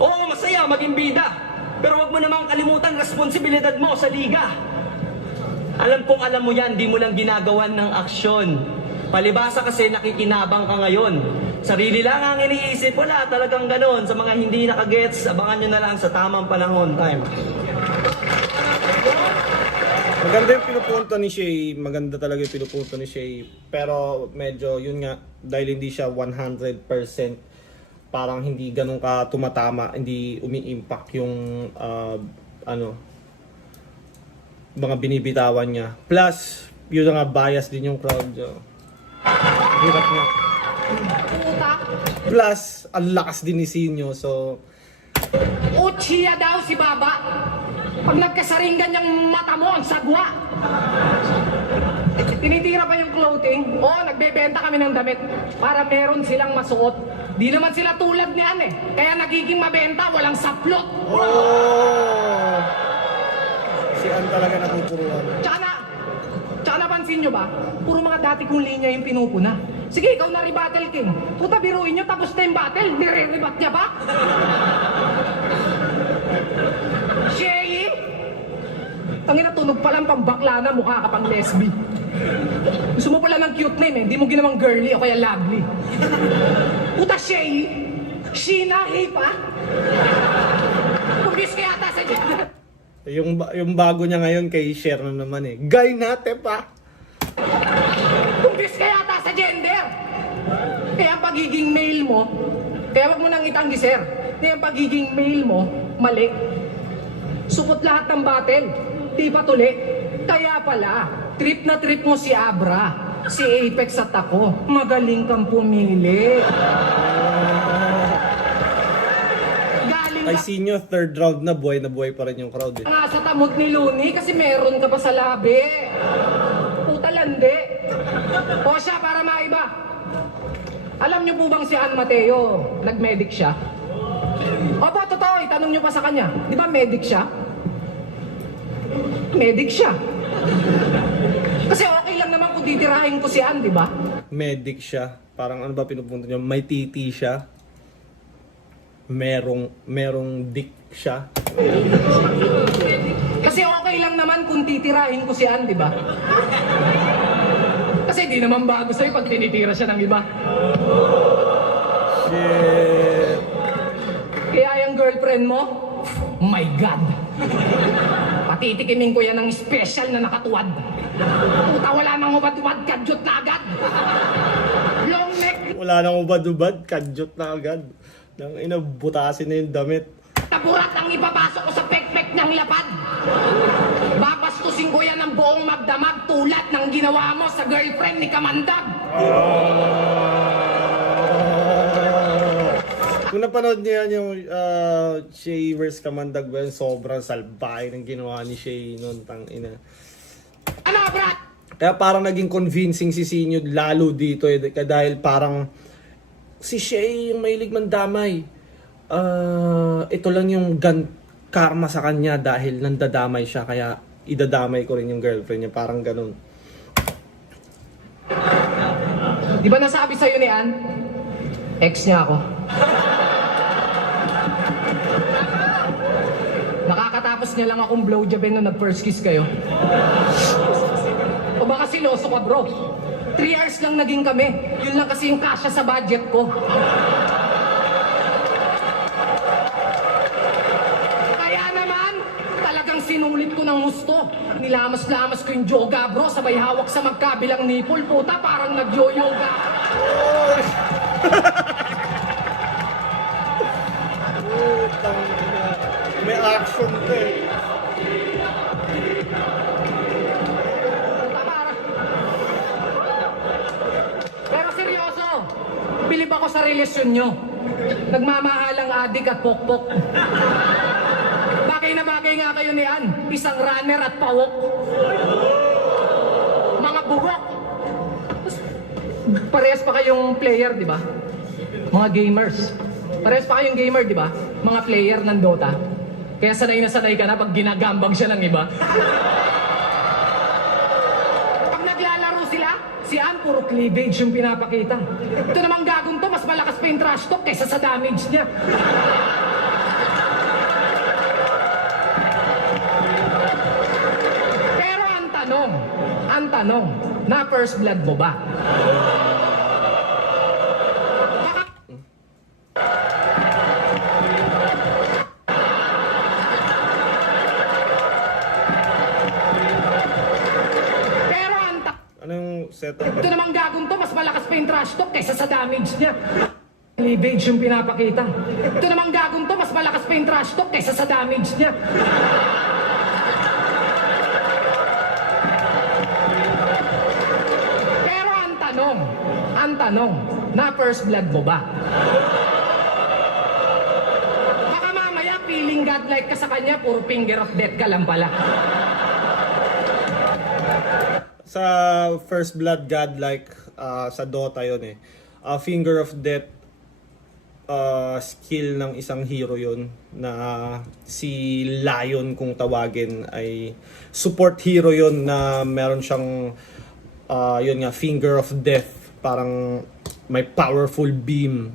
Oo, masaya maging bida. Pero wag mo namang kalimutan responsibilidad mo sa liga. Alam kong alam mo yan, di mo lang ginagawan ng aksyon. Palibasa kasi nakikinabang ka ngayon. Sarili lang ang iniisip, wala talagang ganon. Sa mga hindi nakagets, abangan nyo na lang sa tamang panahon. Time. Maganda yung pinupunto ni Shay. Maganda talaga yung pinupunto ni Shay. Pero medyo, yun nga, dahil hindi siya 100%, parang hindi ganun ka tumatama, hindi umi-impact yung, mga binibitawan niya. Plus, yun nga, bias din yung crowd. Hirap nga. Puta. Plus, ang lakas din ni Sinyo, so... Uchiha daw si Baba. Pag nagkasaringgan yung mata mo, ang sagwa. Tinitira pa yung clothing. Oo, nagbebenta kami ng damit para meron silang masuot. Di naman sila tulad ni Anne. Kaya nagiging mabenta, walang saplot. Oh! Si Ann talaga natuturuan. Tsaka napansin nyo ba? Puro mga dati kong linya yung pinupuna. Sige, ikaw na Battle King. Puta, biruin nyo, tapos na yung battle. Nire-rebat niya ba? Shay! Tangina, tunog pa lang pang bakla na, mukha ka pang lesbi. Gusto mo pala ng cute name hindi mo ginawang girly o kaya lovely. Puta, Shay! Sheena, hey pa? Kumbis ka yata sa dyan. Yung bago niya ngayon kay Cher na naman Guy natin pa! Kumbis ka yata sa gender. Kaya ang pagiging male mo, kaya wag mo nang itanggi, sir. Kaya ang pagiging male mo, mali. Supot lahat ng battle. Di pa tuli. Kaya pala, trip na trip mo si Abra, si Apex at ako. Magaling kang pumili. Galing Kay ka Sinyo, third round na buhay pa rin yung crowd nga sa tamot ni Looney kasi meron ka pa sa labi. Puta landi. O siya, para maiba. Alam niyo po bang si Ann Mateo, nag-medic siya? Opo, totoo, itanong niyo pa sa kanya. Di ba medic siya? Medic siya. Kasi okay lang naman kung titirahin ko si Ann, di ba? Medic siya. Parang ano ba pinupunto niya? May titi siya. Merong dick siya. Kasi okay lang naman kung titirahin ko si Ann, di ba? Kasi di naman bago sa'yo pag tinitira siya ng iba. Shit. Kaya yung girlfriend mo, my God! Patitikimin ko yan ng special na nakatuwad. Puta, wala nang ubad-ubad, kadyot na agad. Long neck, Wala nang ubad-ubad, kadyot na agad. Nang inabutasin na yung damit. taburat ang ipapasok ko sa pek-pek ng lapad. Babastusin ko yan ng buong magdamag tulad ng ginawa mo sa girlfriend ni Kamandag. Kung napanood niyo yan yung Shay vs. Kamandag, sobrang salbahe ng ginawa ni Shay noon, tangina. Ano, brat? Kaya parang naging convincing si Sinyo lalo dito dahil parang si Shay yung mahilig mandamay. Ito lang yung karma sa kanya dahil nandadamay siya kaya idadamay ko rin yung girlfriend niya, parang ganun. Di ba nasabi sa'yo ni Ann? Ex niya ako. kakatapos niya lang akong blowjobin nung nag-first kiss kayo. O baka siloso ka, bro. 3 hours lang naging kami. Yun lang kasi yung kasya sa budget ko. Kaya naman, talagang sinulit ko ng gusto. Nilamas-lamas ko yung yoga, bro. Sabay hawak sa magkabilang nipple. Puta, parang nag-yoga. May action to eh. Puta, pero seryoso, bilib ako sa relasyon nyo. Nagmamahalang adik at pokpok. Bagay na bagay nga kayo ni Ann. Isang runner at pawok. Mga burok. Parehas pa kayong player, di ba? Mga gamers. Parehas pa kayong gamer, di ba? Mga player ng Dota. Kaya sanay na sanay ka na pag ginagambag siya ng iba. Pag naglalaro sila, si Ann puro cleavage yung pinapakita. Ito namang gagong to, mas malakas pa yung trash talk kaysa sa damage niya. Pero ang tanong, na first blood mo ba? Pero Ano yung setup? ito namang gagong to, mas malakas pa yung trash talk kaysa sa damage niya. Cleavage yung pinapakita. Ito namang gagong to, mas malakas pa yung trash talk kaysa sa damage niya. Pero ang tanong, na first blood mo ba? Baka mamaya feeling godlike ka sa kanya, puro finger of death ka lang pala. Sa First Blood Godlike, sa Dota yun eh. Finger of Death skill ng isang hero yun na si Lion kung tawagin ay support hero yun na meron siyang yun nga, Finger of Death. Parang may powerful beam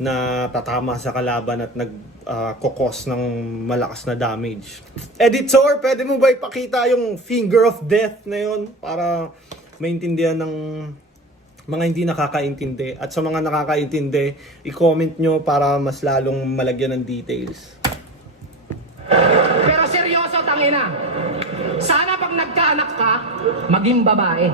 na tatama sa kalaban at nagkokos ng malakas na damage. Editor, pwede mo ba ipakita yung Finger of Death na yun para maintindihan ng mga hindi nakakaintindi? At sa mga nakakaintindi, i-comment nyo para mas lalong malagyan ng details. Pero seryoso, tangina. Sana pag nagkaanak ka, maging babae.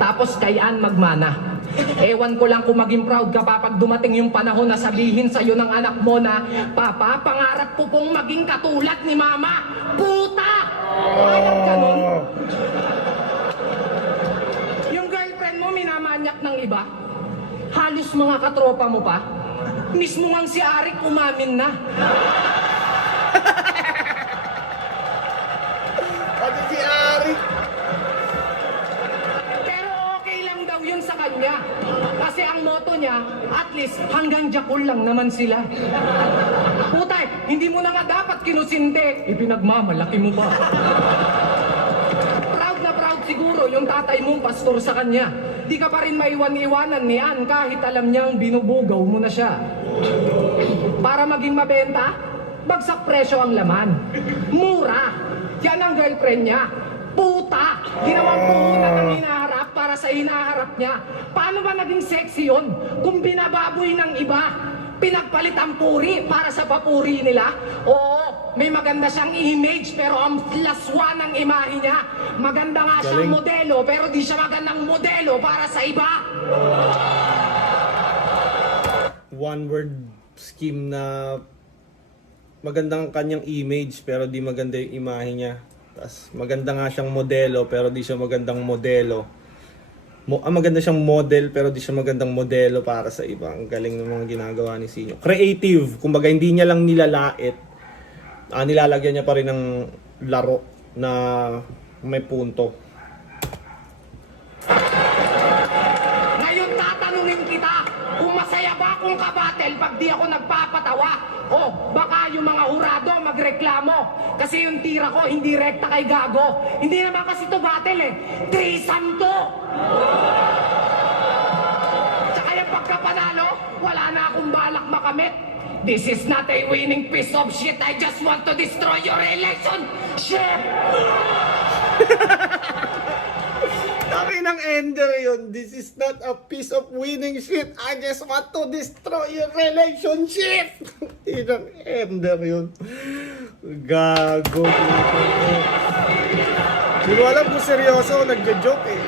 Tapos kay Ann magmana. Ewan ko lang kung maging proud ka pa pag dumating yung panahon na sabihin sa'yo ng anak mo na, Papa, pangarap ko pong maging katulad ni Mama. Puta! Ayat ka nun. Yung girlfriend mo minamanyak ng iba. Halos mga katropa mo pa. Mismo ngang si Arik umamin na. Pati si Ari! Pero okay lang daw yun sa kanya. Kasi ang motto niya, at least hanggang Jakul lang naman sila. Putay, hindi mo na nga dapat kinusinte. Ipinagmamalaki mo pa. Proud na proud siguro yung tatay mong pastor sa kanya. Di ka pa rin maiwan-iwanan ni Ann kahit alam niyang binubugaw mo na siya. Para maging mabenta, bagsak presyo ang laman. Mura. Yan ang girlfriend niya. Puta! Ginawang puhunan ang hinaharap para sa hinaharap niya. Paano ba naging sexy yun? Kung binababoy ng iba, pinagpalit ang puri para sa papuri nila? Oo, may maganda siyang image pero ang laswa ng imahe niya. Maganda nga siyang Galing. modelo pero di siya magandang modelo para sa iba. One word scheme na magandang kanyang image pero di maganda yung imahe niya. Tapos maganda nga siyang modelo pero di siya magandang modelo. Maganda siyang model pero di siya magandang modelo para sa iba. Ang galing ng mga ginagawa ni Sinyo. Creative. Kumbaga hindi niya lang nilalait. Nilalagyan niya pa rin ng laro na may punto. Ngayon tatanungin kita kung masaya ba akong kabatel pag di ako nagpapatawa. O baka yung mga hurado magreklamo kasi yung tira ko hindi rekta kay Gago. Hindi naman kasi to battle eh. Threesome to. Tsaka yung pagkapanalo, wala na akong balak makamit. This is not a winning piece of shit. I just want to destroy your relationship. Taki ng Ender yun. This is not a piece of winning shit. I just want to destroy your relationship. Inang Ender yun. Gago. Hindi ko alam kung seryoso. Nagja-joke eh.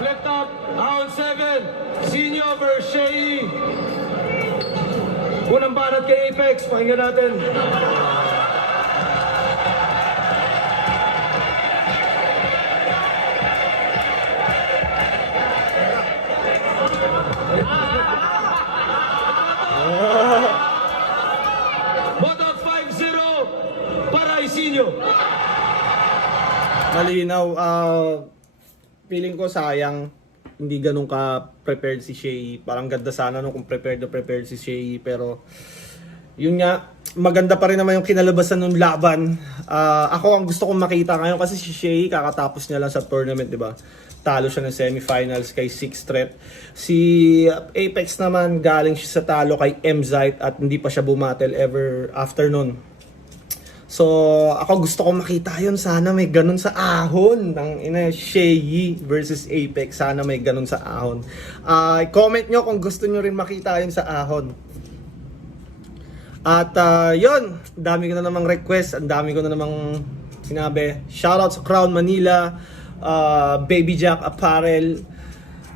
Flip top, round 7. Senior versus Shea. Unang banat kay Apex, pakinggan natin. Bottom 5-0 para Isinio. Malinaw. Feeling ko sayang hindi ganun ka prepared si Shea. Parang ganda sana no kung prepared si Shea, pero yun nga, maganda pa rin naman yung kinalabasan ng laban. Ako ang gusto kong makita ngayon kasi si Shea kakatapos niya lang sa tournament, di ba? Talo siya ng semifinals kay Sixth Threat. Si Apex naman galing siya sa talo kay Mzite at hindi pa siya bumatel ever after nun. So, ako gusto ko makita yun. Sana may ganun sa ahon ng Shea versus Apex. Sana may ganun sa ahon. Comment nyo kung gusto nyo rin makita yun sa ahon. At yun, dami ko na namang request. Ang dami ko na namang sinabi. Shoutout sa Crown Manila, Baby Jack Apparel,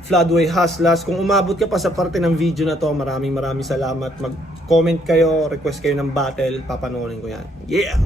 Floodway Hustlers. Kung umabot ka pa sa parte ng video na to, maraming salamat. Mag-comment kayo, request kayo ng battle, papanoorin ko yan. Yeah!